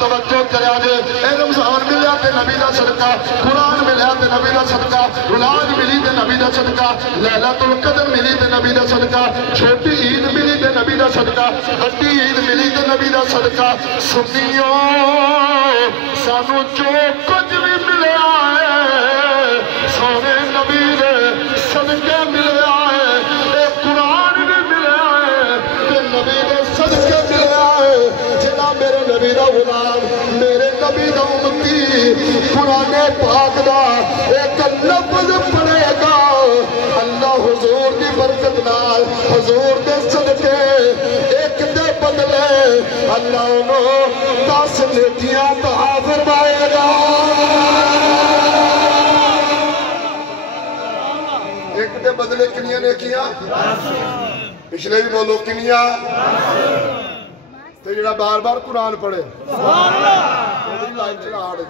توجہ کریا جے اے رمضان ملیا تے نبی دا صدقہ قرآن ملیا تے نبی دا صدقہ اولاد ملی تے نبی دا صدقہ لیلۃ القدر ملی تے نبی دا صدقہ چھوٹی عید ملی تے نبی دا صدقہ بڑی عید ملی تے نبی دا صدقہ سنیو سانو جو کچھ بھی ملیا ہے سونے نبی دے صدقے ملیا ہے اے قرآن بھی ملیا ہے تے نبی دے صدقے ملیا ہے جنا میرے نبی دا غلام میرے نبی دا امتی قرآن پاک دا ایک لفظ پڑھے گا اللہ حضور دی برکت نال حضور دے صدقے ایک دے بدلے اللہ انہوں 10 نیکیاں عطا فرمائے گا ایک دے بدلے کنیاں نیکیاں پچھلے بھی بولو کنیاں تو جڑا بار بار قرآن پڑھے